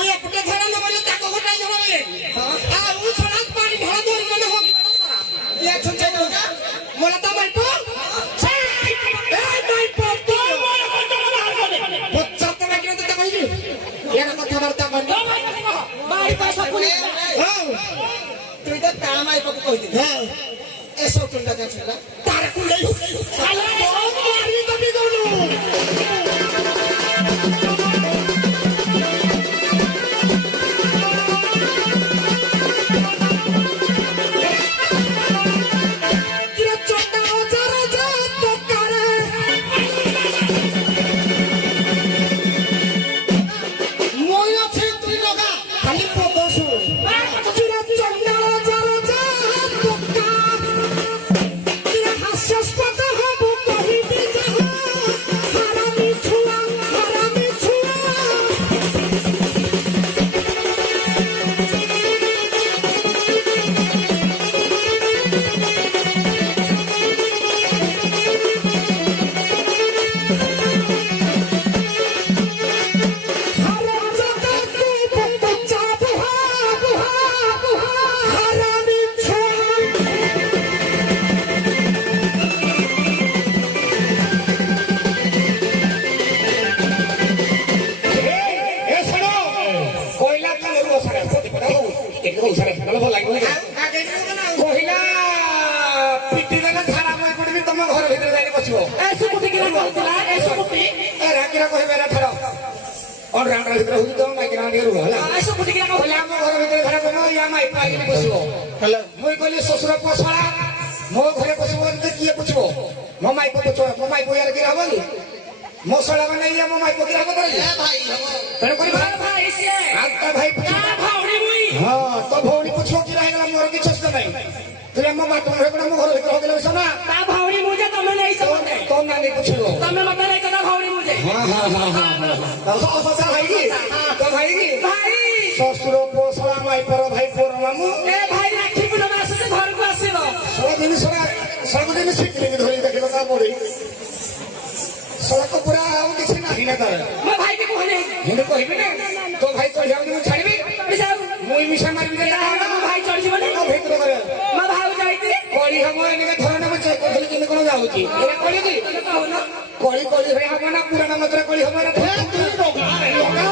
ମୁଁ ଏପଟେ ଧରା ନ ବୋଲେ ତାକୁ ଘଟା ଧରବେ ଆଉ ସଡ଼କ ପାଣି ଧରା ଧରି ଗଲେ ହୋ ଇଏ ଛୁଞ୍ଚେ ଦଉକା ମୋଲା ତ ମାଇପ कथबार्ता तुई तो तारा माई पक कहि दे ऐसो तुंडा का छला तारा कुले साला मारी दबी गलो ससुर पसला मो घरे पसबो किए पुछबो मो माई को पुछो मो माई को यार गिरा बोली मसला बने ये मो माई को गिरा को ए भाई तेरे कोई भाई से आपका भाई पूछो भावनी मुई हां तो भावनी पूछो कि रह गला मोर की छस्त नहीं तुम मो बात रे को मो घर भीतर हो गेल सना ता भावनी मुझे तमे नहीं समझे तो ना नहीं पूछलो तमे मत नहीं कदा भावनी मुझे हां तो पसा भाई की तो भाई की भाई ससुर पसला माई पर भाई पर मामू ए भाई राखी पुनो मास घर को आसीबो सब दिन शिखले धरी देखिलो का मोरी सड़क पूरा आउ किसी नाही ना तार मो भाई के कहले हिंद कहबे ना तो भाई चढ़ जाऊ मैं छाड़बी मुई मिशा मारबी ना मो भाई चढ़ जीवन मो भीतर करे मो भाऊ जाईती कोली हम एने धरना में चेक करले कि कोन जाउची एरा कोली की कहू ना कोली कोली रे हम ना पुराना मत्र कोली हमारा तू लोगा